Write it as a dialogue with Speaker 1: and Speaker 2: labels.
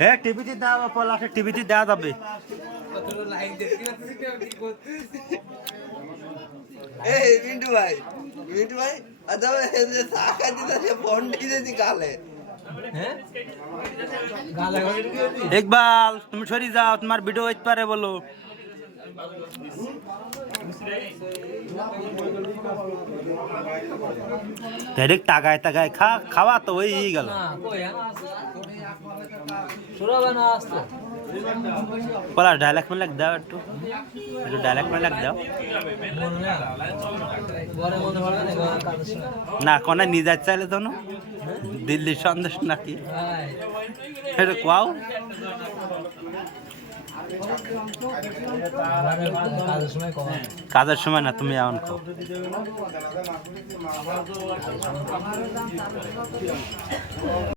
Speaker 1: হ্যাঁ টিভিতে দেওয়া টিভিতে দেওয়া যাবে?
Speaker 2: এই মিন্টু ভাই মিন্টু ভাই আচ্ছা ফোন দিয়েছি কালে
Speaker 3: হ্যাঁ?
Speaker 1: তুমি সরি যাও তোমার ভিডিও হইতে পারে বলো। ডাইরেক্ট তাগায় তাগায় খা খাওয়া তো ওই গেল।
Speaker 3: কই হ্যাঁ?
Speaker 1: ডায়লগ মেলাক দাও একটু। একটু ডায়লগ মেলাক দাও।
Speaker 3: না
Speaker 1: কোনে নিয়ে যাচ্ছে চাইলে তো না? দিল্লির সন্দেশ নাকি?
Speaker 3: ভাই
Speaker 1: এটা কোয়াও কাজের সময় না তুমি এমন কো